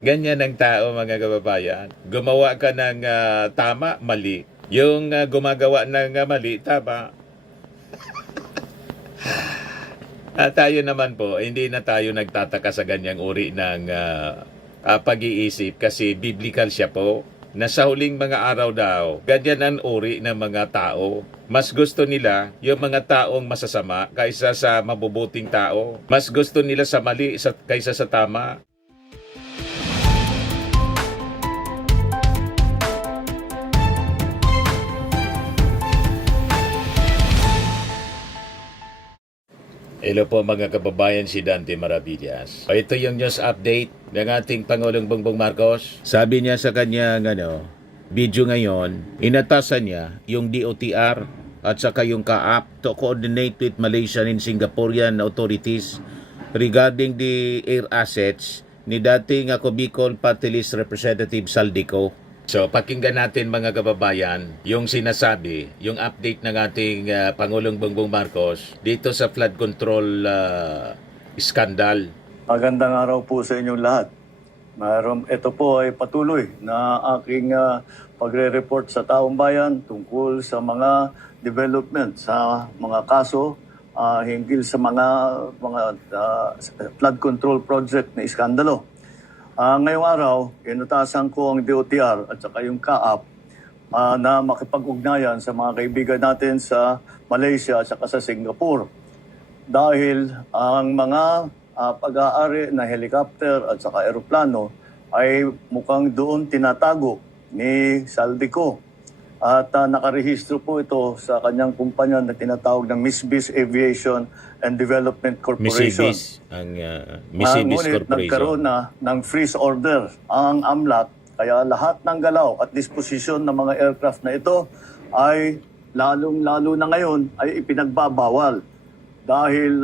Ganyan ang tao, mga kababayan. Gumawa ka ng tama, mali. Yung gumagawa ng mali, tama. Tayo naman po, hindi na tayo nagtataka sa ganyang uri ng pag-iisip kasi biblical siya po. Na sa huling mga araw daw, ganyan ang uri ng mga tao. Mas gusto nila yung mga taong masasama kaysa sa mabubuting tao. Mas gusto nila sa mali kaysa sa tama. Hello po mga kababayan, si Dante Maravillas. Ito yung news update ng ating Pangulong Bongbong Marcos. Sabi niya sa kanyang video ngayon, inatasan niya yung DOTR at saka yung CAAP to coordinate with Malaysian and Singaporean authorities regarding the air assets ni dating Bicol Party List Representative Saldico. So, pakinggan natin mga kababayan yung sinasabi, yung update ng ating Pangulong Bongbong Marcos dito sa flood control scandal. Magandang araw po sa inyong lahat. Ito po ay patuloy na aking pagre-report sa taong bayan tungkol sa mga development sa mga kaso hinggil sa mga flood control project na iskandalo. Ngayong araw, inutasan ko ang DOTR at saka yung CAAP na makipag-ugnayan sa mga kaibigan natin sa Malaysia at saka sa Singapore. Dahil ang mga pag-aari na helicopter at saka aeroplano ay mukhang doon tinatago ni Saldico. At nakarehistro po ito sa kanyang kumpanya na tinatawag ng Misbis Aviation and Development Corporation. Misibis Ngunit Corporation. nagkaroon na ng freeze order ang AMLAC, kaya lahat ng galaw at disposisyon ng mga aircraft na ito ay lalong-lalo na ngayon ay ipinagbabawal. Dahil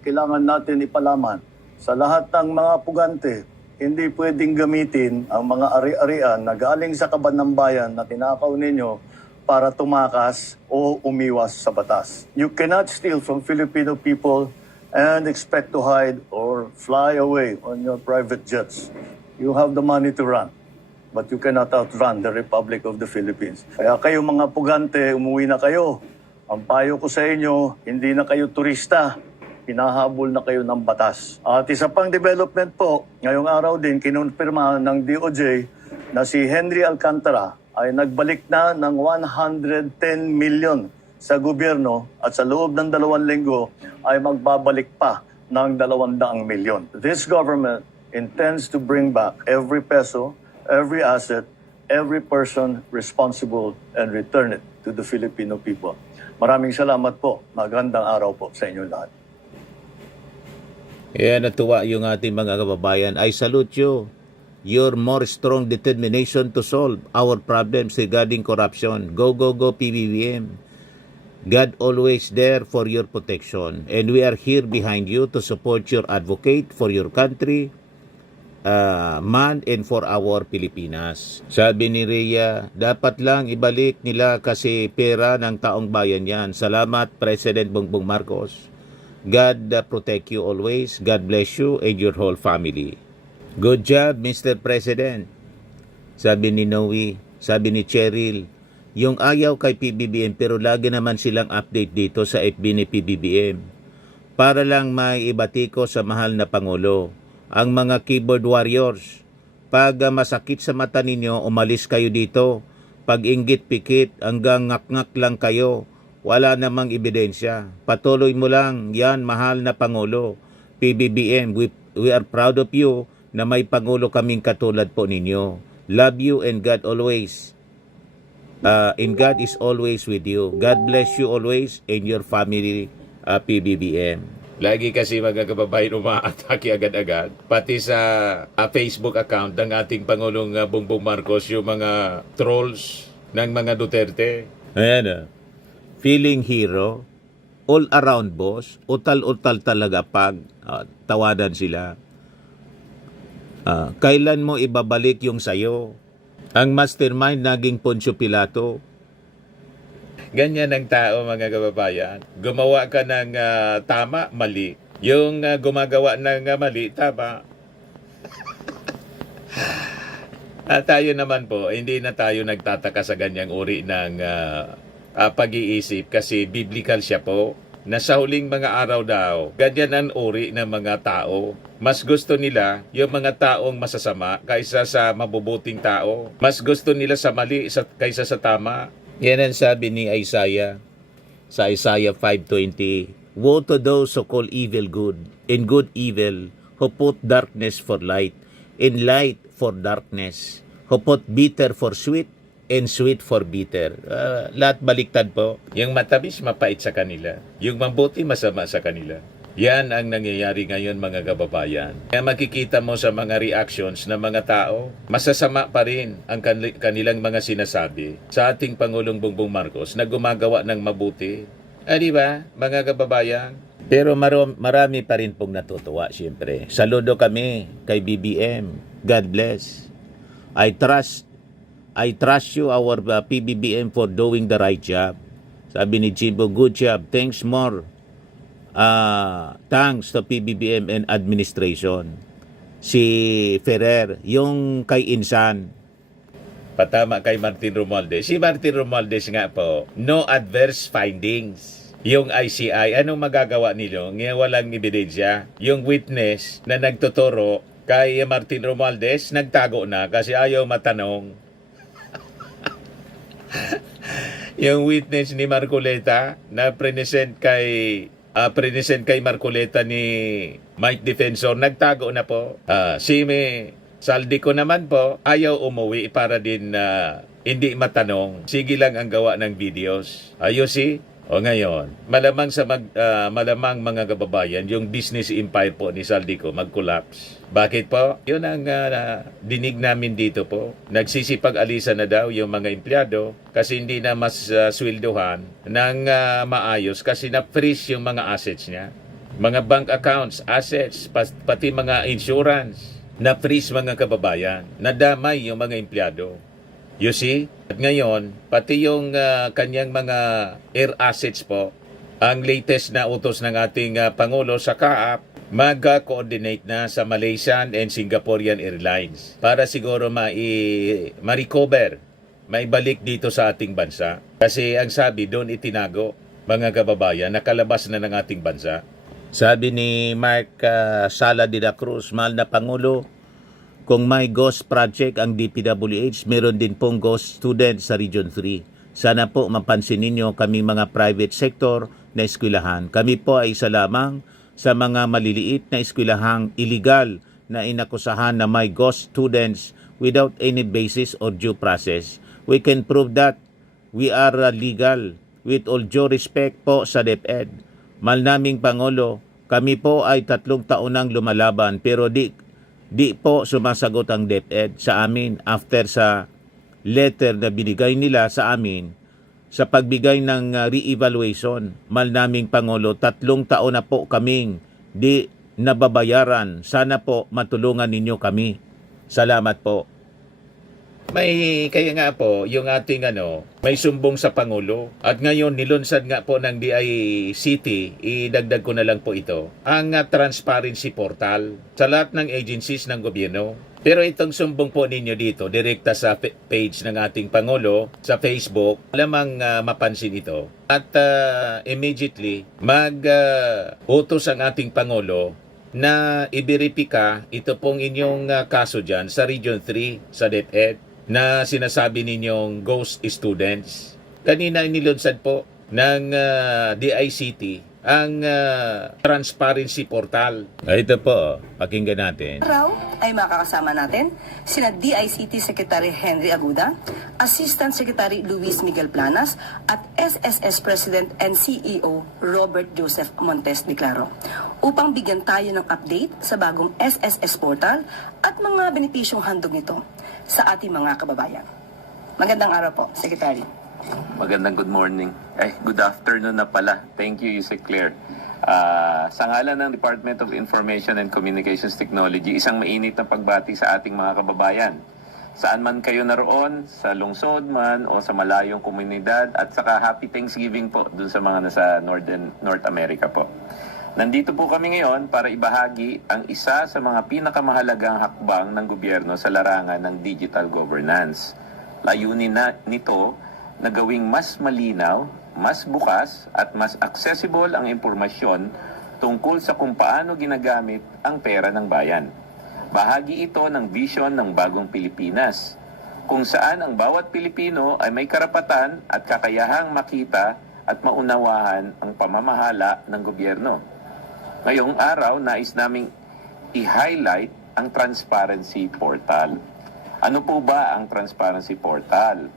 kailangan natin ipalaman sa lahat ng mga pugante, hindi pwedeng gamitin ang mga ari-arian na galing sa kaban ng bayan na tinakaw ninyo para tumakas o umiwas sa batas. You cannot steal from Filipino people and expect to hide or fly away on your private jets. You have the money to run, but you cannot outrun the Republic of the Philippines. Kaya kayo mga pugante, umuwi na kayo. Ang payo ko sa inyo, hindi na kayo turista. Pinahabol na kayo ng batas. At isa pang development po, ngayong araw din kinonfirma ng DOJ na si Henry Alcantara ay nagbalik na ng 110 million sa gobyerno at sa loob ng 2 linggo ay magbabalik pa ng 200 milyon. This government intends to bring back every peso, every asset, every person responsible and return it to the Filipino people. Maraming salamat po. Magandang araw po sa inyo lahat. Kaya natuwa yung ating mga kababayan. I salute you. Your more strong determination to solve our problems regarding corruption. Go, go, go, PBBM. God always there for your protection. And we are here behind you to support your advocate for your country, man, and for our Pilipinas. Sabi ni Rhea, dapat lang ibalik nila kasi pera ng taong bayan yan. Salamat, President Bongbong Marcos. God protect you always. God bless you and your whole family. Good job, Mr. President. Sabi ni Noe, sabi ni Cheryl, yung ayaw kay PBBM pero lagi naman silang update dito sa FB ni PBBM. Para lang may ibati ko sa mahal na Pangulo. Ang mga keyboard warriors, pag masakit sa mata ninyo, umalis kayo dito. Pag inggit pikit, hanggang ngak-ngak lang kayo. Wala namang ebidensya. Patuloy mo lang, yan mahal na Pangulo. PBBM, we are proud of you na may Pangulo kaming katulad po ninyo. Love you and God always. And God is always with you. God bless you always and your family, PBBM. Lagi kasi mga kababayan umaatake agad-agad. Pati sa Facebook account ng ating Pangulong Bongbong Marcos, yung mga trolls ng mga Duterte. Ayan feeling hero, all around boss, utal-utal talaga pag tawadan sila. Kailan mo ibabalik yung sayo? Ang mastermind naging Poncio Pilato. Ganyan ang tao mga kababayan. Gumawa ka ng tama, mali. Yung gumagawa ng mali, tama. Tayo naman po, hindi na tayo nagtataka sa ganyang uri ng pag-iisip kasi biblical siya po. Na sa huling mga araw daw, ganyan ang uri ng mga tao. Mas gusto nila yung mga taong masasama kaysa sa mabubuting tao. Mas gusto nila sa mali kaysa sa tama. Yan ang sabi ni Isaiah sa Isaiah 5:20. Woe to those who call evil good and good evil, who put darkness for light and light for darkness, who put bitter for sweet and sweet for bitter. Lahat baliktad po. Yung matamis, mapait sa kanila. Yung mabuti, masama sa kanila. Yan ang nangyayari ngayon mga kababayan. Kaya makikita mo sa mga reactions ng mga tao, masasama pa rin ang kanilang mga sinasabi sa ating Pangulong Bongbong Marcos na gumagawa ng mabuti. Di ba, mga kababayan? Pero marami pa rin pong natutuwa, siyempre. Saludo kami kay BBM. God bless. I trust you, our PBBM, for doing the right job. Sabi ni Jimbo, good job. Thanks more. Thanks to PBBM and administration. Si Ferrer, yung kay Insan. Patama kay Martin Romualdez. Si Martin Romualdez nga po, no adverse findings. Yung ICI, anong magagawa nilo? Ngayon walang ebidensya. Yung witness na nagtuturo kay Martin Romualdez, nagtago na kasi ayaw matanong. Yung witness ni Marcoleta na present kay Marcoleta ni Mike Defensor, nagtago na po. Si Saldico naman po, ayaw umuwi para din hindi matanong. Sige lang ang gawa ng videos. Ayusi? O ngayon, malamang malamang mga kababayan, yung business empire po ni Saldico mag-collapse. Bakit po? Yun ang dinig namin dito po. Nagsisipag-alisa na daw yung mga empleyado kasi hindi na mas sweldohan ng maayos kasi na-freeze yung mga assets niya. Mga bank accounts, assets, pati mga insurance, na-freeze mga kababayan. Nadamay yung mga empleyado. You see? At ngayon, pati yung kanyang mga air assets po, ang latest na utos ng ating Pangulo sa CAAP, mag-coordinate na sa Malaysian and Singaporean Airlines para siguro ma-recover, maibalik dito sa ating bansa. Kasi ang sabi doon itinago, mga kababayan, nakalabas na ng ating bansa. Sabi ni Mark Sala de la Cruz, mahal na Pangulo, kung may ghost project ang DPWH, meron din pong ghost student sa Region 3. Sana po mapansin ninyo kami mga private sector na eskwelahan. Kami po ay isa lamang sa mga maliliit na eskwelahang illegal na inakusahan na may ghost students without any basis or due process. We can prove that we are legal with all due respect po sa DepEd. Mahal naming Pangulo, kami po ay 3 taon nang lumalaban pero di po sumasagot ang DepEd sa amin after sa letter na binigay nila sa amin sa pagbigay ng re-evaluation. Mahal naming Pangulo, 3 taon na po kaming di nababayaran. Sana po matulungan ninyo kami. Salamat po. Kaya nga po, yung ating may sumbong sa Pangulo. At ngayon, nilunsad nga po ng DICT, idagdag ko na lang po ito, ang transparency portal sa lahat ng agencies ng gobyerno. Pero itong sumbong po ninyo dito, direkta sa page ng ating Pangulo, sa Facebook, lamang mapansin ito. At immediately, utos ang ating Pangulo na i-verify ito pong inyong kaso dyan sa Region 3, sa DepEd, na sinasabi ninyong ghost students. Kanina inilunsad po ng DICT ang transparency portal. Ito po, pakinggan natin. Araw ay makakasama natin sina DICT Secretary Henry Aguda, Assistant Secretary Luis Miguel Planas at SSS President and CEO Robert Joseph Montes de Claro upang bigyan tayo ng update sa bagong SSS portal at mga benepisyong handog nito sa ating mga kababayan. Magandang araw po, Secretary. Magandang good morning. Good afternoon na pala. Thank you, Yusek Claire. Sa ngalan ng Department of Information and Communications Technology, isang mainit na pagbati sa ating mga kababayan. Saan man kayo naroon, sa lungsod man o sa malayong komunidad, at saka Happy Thanksgiving po dun sa mga nasa North America po. Nandito po kami ngayon para ibahagi ang isa sa mga pinakamahalagang hakbang ng gobyerno sa larangan ng digital governance. Layunin nito na gawing mas malinaw, mas bukas at mas accessible ang impormasyon tungkol sa kung paano ginagamit ang pera ng bayan. Bahagi ito ng vision ng bagong Pilipinas, kung saan ang bawat Pilipino ay may karapatan at kakayahang makita at maunawahan ang pamamahala ng gobyerno. Ngayong araw, nais naming i-highlight ang Transparency Portal. Ano po ba ang Transparency Portal?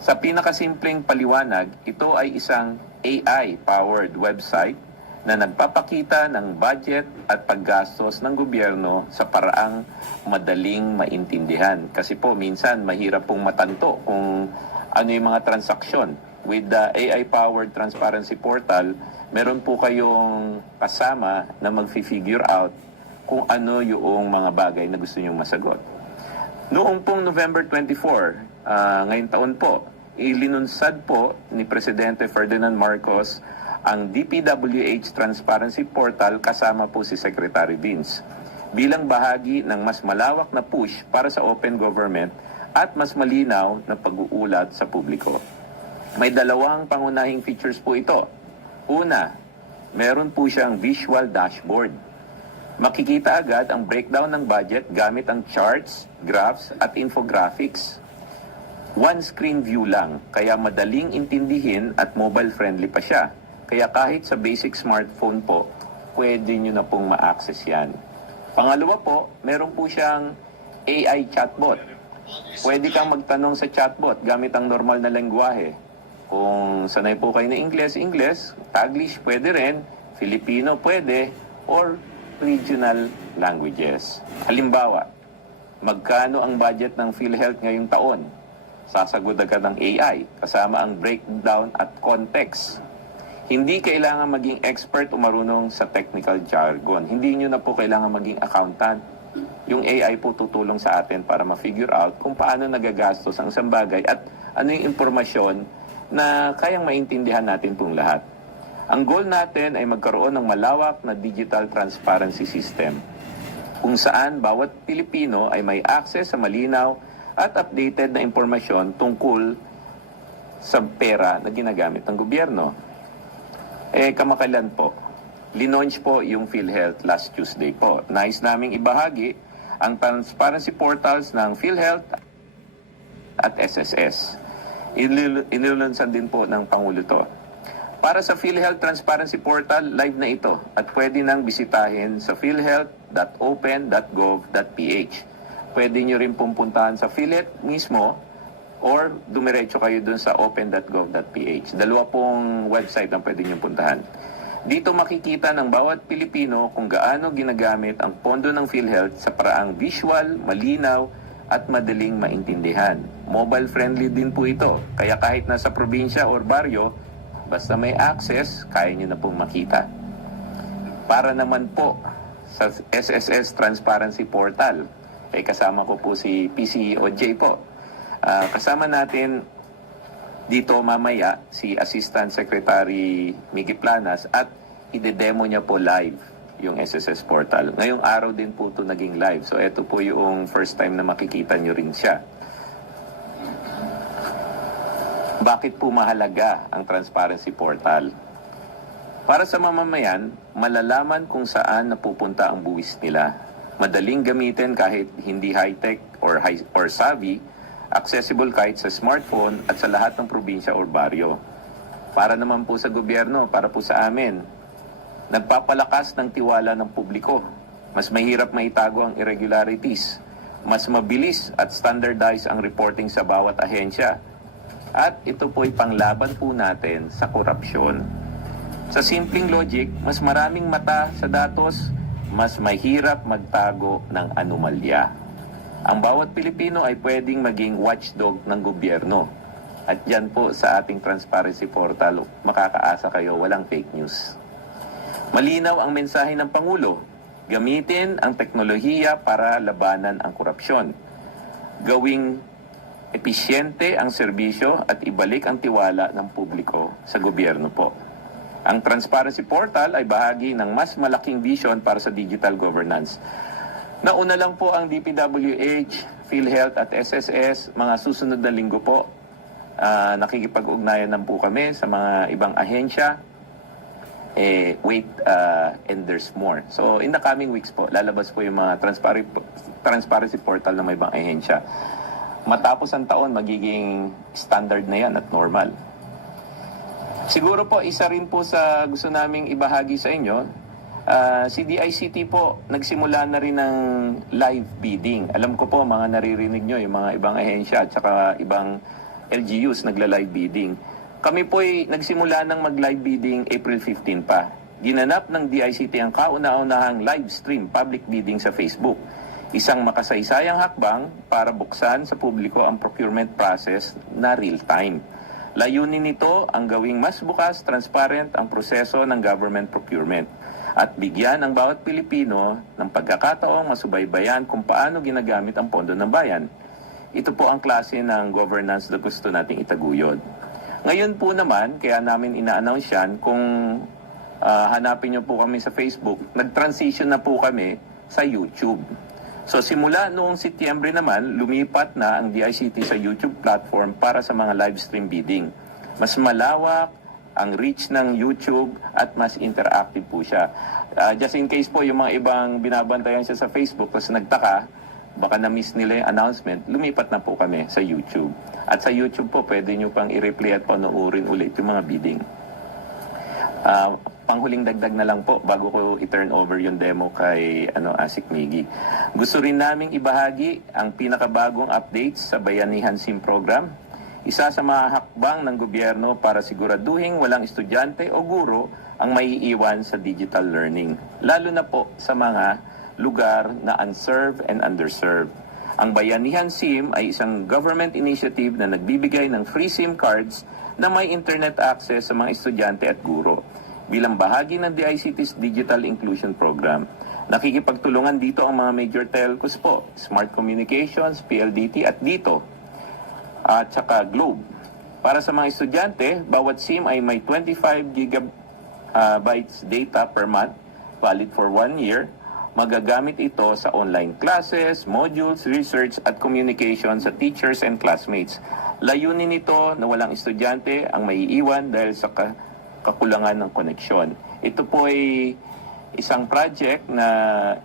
Sa pinakasimpleng paliwanag, ito ay isang AI-powered website na nagpapakita ng budget at paggastos ng gobyerno sa paraang madaling maintindihan. Kasi po, minsan mahirap pong matanto kung ano yung mga transaksyon. With the AI-powered Transparency Portal, meron po kayong kasama na mag-figure out kung ano yung mga bagay na gusto nyong masagot. Noong pong November 24, ngayong taon po, ilinunsad po ni Presidente Ferdinand Marcos ang DPWH Transparency Portal kasama po si Secretary Vince bilang bahagi ng mas malawak na push para sa open government at mas malinaw na pag-uulat sa publiko. May dalawang pangunahing features po ito. Una, meron po siyang visual dashboard. Makikita agad ang breakdown ng budget gamit ang charts, graphs at infographics. One screen view lang, kaya madaling intindihin at mobile friendly pa siya. Kaya kahit sa basic smartphone po, pwede nyo na pong ma-access yan. Pangalawa po, meron po siyang AI chatbot. Pwede kang magtanong sa chatbot gamit ang normal na lengguwahe. Kung sanay po kayo na English, Taglish pwede rin, Filipino pwede, or regional languages. Halimbawa, magkano ang budget ng PhilHealth ngayong taon? Sasagot agad ng AI, kasama ang breakdown at context. Hindi kailangan maging expert o marunong sa technical jargon. Hindi nyo na po kailangan maging accountant. Yung AI po tutulong sa atin para ma-figure out kung paano nagagastos ang isang bagay at ano yung impormasyon na kayang maintindihan natin pong lahat. Ang goal natin ay magkaroon ng malawak na digital transparency system kung saan bawat Pilipino ay may access sa malinaw at updated na impormasyon tungkol sa pera na ginagamit ng gobyerno. Kamakailan po, linaunch po yung PhilHealth last Tuesday po. Nais naming ibahagi ang transparency portals ng PhilHealth at SSS. Inilunsan din po ng Pangulo to. Para sa PhilHealth Transparency Portal, live na ito at pwede nang bisitahin sa philhealth.open.gov.ph. Pwede nyo rin pumuntahan sa PhilHealth mismo or dumiretso kayo dun sa open.gov.ph. Dalawa pong website ang pwede nyo puntahan. Dito makikita ng bawat Pilipino kung gaano ginagamit ang pondo ng PhilHealth sa paraang visual, malinaw, at madaling maintindihan. Mobile friendly din po ito. Kaya kahit nasa probinsya or baryo, basta may access, kaya nyo na pong makita. Para naman po sa SSS Transparency Portal, kasama ko po si PCOJ po. Kasama natin dito mamaya si Assistant Secretary Miggy Planas at ide-demo niya po live yung SSS portal. Ngayong araw din po ito naging live. So ito po yung first time na makikita nyo rin siya. Bakit po mahalaga ang transparency portal? Para sa mamamayan, malalaman kung saan napupunta ang buwis nila. Madaling gamitin kahit hindi high-tech or savvy, accessible kahit sa smartphone at sa lahat ng probinsya or baryo. Para naman po sa gobyerno, para po sa amin, nagpapalakas ng tiwala ng publiko. Mas mahirap maitago ang irregularities. Mas mabilis at standardized ang reporting sa bawat ahensya. At ito po'y panglaban po natin sa korupsyon. Sa simpleng logic, mas maraming mata sa datos, mas mahirap magtago ng anomalya. Ang bawat Pilipino ay pwedeng maging watchdog ng gobyerno. At dyan po sa ating transparency portal, makakaasa kayo, walang fake news. Malinaw ang mensahe ng Pangulo. Gamitin ang teknolohiya para labanan ang korupsyon. Gawing episyente ang serbisyo at ibalik ang tiwala ng publiko sa gobyerno po. Ang Transparency Portal ay bahagi ng mas malaking vision para sa digital governance. Nauna lang po ang DPWH, PhilHealth at SSS. Mga susunod na linggo po, nakikipag-ugnayan na po kami sa mga ibang ahensya. Wait, and there's more. So in the coming weeks po, lalabas po yung mga transparency portal ng mga ibang ahensya. Matapos ang taon, magiging standard na yan at normal. Siguro po, isa rin po sa gusto naming ibahagi sa inyo, si DICT po, nagsimula na rin ng live bidding. Alam ko po, mga naririnig nyo, yung mga ibang ahensya at saka ibang LGUs nagla-live bidding. Kami po'y nagsimula ng mag-live bidding April 15 pa. Ginanap ng DICT ang kauna-unahang live stream public bidding sa Facebook. Isang makasaysayang hakbang para buksan sa publiko ang procurement process na real-time. Layunin nito ang gawing mas bukas, transparent ang proseso ng government procurement at bigyan ang bawat Pilipino ng pagkakataong masubaybayan kung paano ginagamit ang pondo ng bayan. Ito po ang klase ng governance na gusto nating itaguyod. Ngayon po naman, kaya namin ina-announce yan, kung hanapin nyo po kami sa Facebook, nag-transition na po kami sa YouTube. So simula noong Setyembre naman, lumipat na ang DICT sa YouTube platform para sa mga live stream bidding. Mas malawak ang reach ng YouTube at mas interactive po siya. Just in case po yung mga ibang binabantayan siya sa Facebook tapos nagtaka, baka na-miss nila yung announcement, lumipat na po kami sa YouTube. At sa YouTube po, pwede nyo pang i-replay at panoorin ulit yung mga bidding. Panghuling dagdag na lang po bago ko i-turn over yung demo kay Asik Miggy. Gusto rin naming ibahagi ang pinakabagong updates sa Bayanihan SIM program. Isa sa mga hakbang ng gobyerno para siguraduhin walang estudyante o guro ang maiiwan sa digital learning. Lalo na po sa mga lugar na unserved and underserved. Ang Bayanihan SIM ay isang government initiative na nagbibigay ng free SIM cards na may internet access sa mga estudyante at guro. Bilang bahagi ng DICT's Digital Inclusion Program, nakikipagtulungan dito ang mga major telcos po, Smart Communications, PLDT at Dito, at saka Globe. Para sa mga estudyante, bawat SIM ay may 25 gigabytes data per month, valid for 1 year. Magagamit ito sa online classes, modules, research at communication sa teachers and classmates. Layunin nito na walang estudyante ang maiiwan dahil sa kakulangan ng koneksyon. Ito po ay isang project na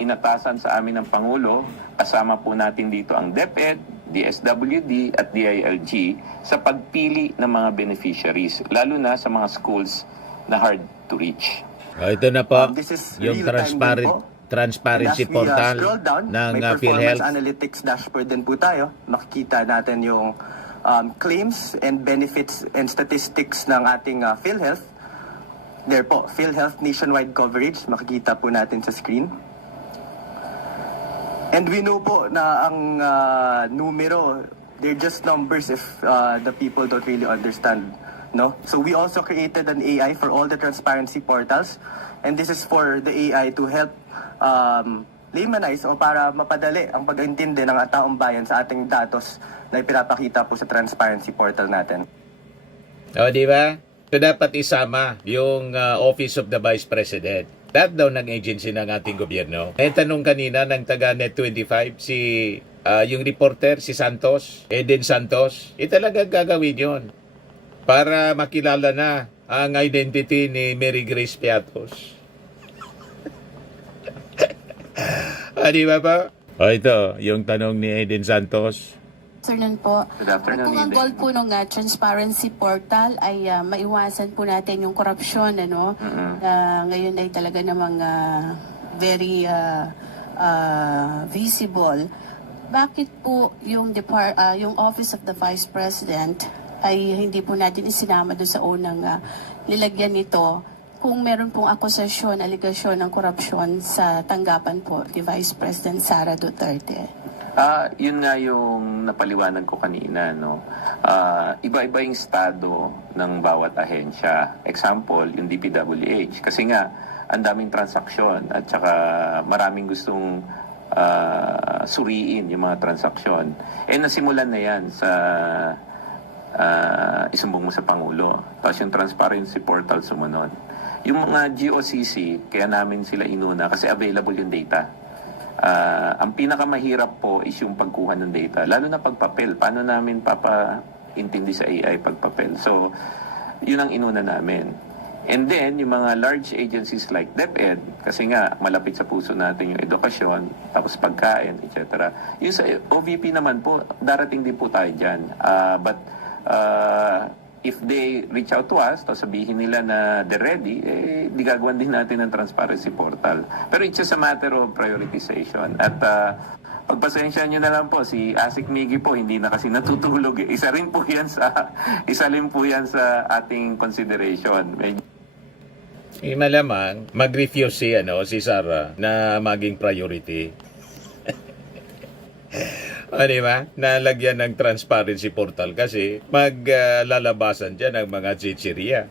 inatasan sa amin ng Pangulo. Kasama po natin dito ang DepEd, DSWD at DILG sa pagpili ng mga beneficiaries, lalo na sa mga schools na hard to reach. Ito na po, This is yung real-time din po. transparency And as we, portal scroll down, ng may performance PhilHealth. analytics dashboard din po tayo. Makikita natin yung claims and benefits and statistics ng ating PhilHealth. There po, PhilHealth nationwide coverage. Makikita po natin sa screen. And we know po na ang numero, they're just numbers if the people don't really understand. No? So we also created an AI for all the transparency portals. And this is for the AI to help laymanize o para mapadali ang pag-intindi ng taong bayan sa ating datos na ipinapakita po sa transparency portal natin. O, di ba? So, dapat isama yung Office of the Vice President. Lahat daw ng agency ng ating gobyerno. May tanong kanina ng taga Net25, yung reporter, si Santos, Eden Santos, talaga gagawin yun para makilala na ang identity ni Mary Grace Piatos. Di ba pa? O, ito, yung tanong ni Eden Santos. Afternoon po. Good afternoon, Kung ang Eden. goal po ng transparency portal ay maiwasan po natin yung korupsyon, ano? Ngayon ay talaga namang very visible. Bakit po yung yung Office of the Vice President ay hindi po natin isinama doon sa unang nilagyan nito kung meron pong akusasyon, aligasyon ng korupsyon sa tanggapan po ni Vice President Sara Duterte? Yun nga yung napaliwanag ko kanina, no? Iba-iba yung estado ng bawat ahensya. Example, yung DPWH. Kasi nga, ang daming transaksyon at saka maraming gustong suriin yung mga transaksyon. Nasimulan na yan sa isumbong mo sa Pangulo. Tapos yung transparency portal sumunod. Yung mga GOCC, kaya namin sila inuna kasi available yung data. Ang pinakamahirap po is yung pagkuha ng data, lalo na pagpapel. Paano namin papaintindi sa AI pagpapel? So, yun ang inuna namin. And then, yung mga large agencies like DepEd, kasi nga malapit sa puso natin yung edukasyon, tapos pagkain, etc. Yung sa OVP naman po, darating din po tayo dyan. But if they reach out to us, tapos sabihin nila na they're ready, di gagawin din natin ng transparency portal. Pero it's just a matter of prioritization. At pagpasensya nyo na lang po, si Asik Miggy po, hindi na kasi natutulog. Isa rin po yan sa ating consideration. Malamang, mag-refuse si Sara na maging priority. Di ba? Nalagyan ng transparency portal kasi maglalabasan dyan ang mga chichirya.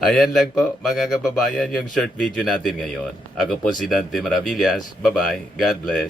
Ayan lang po, mga kababayan, yung short video natin ngayon. Ako po si Dante Maravillas. Bye-bye. God bless.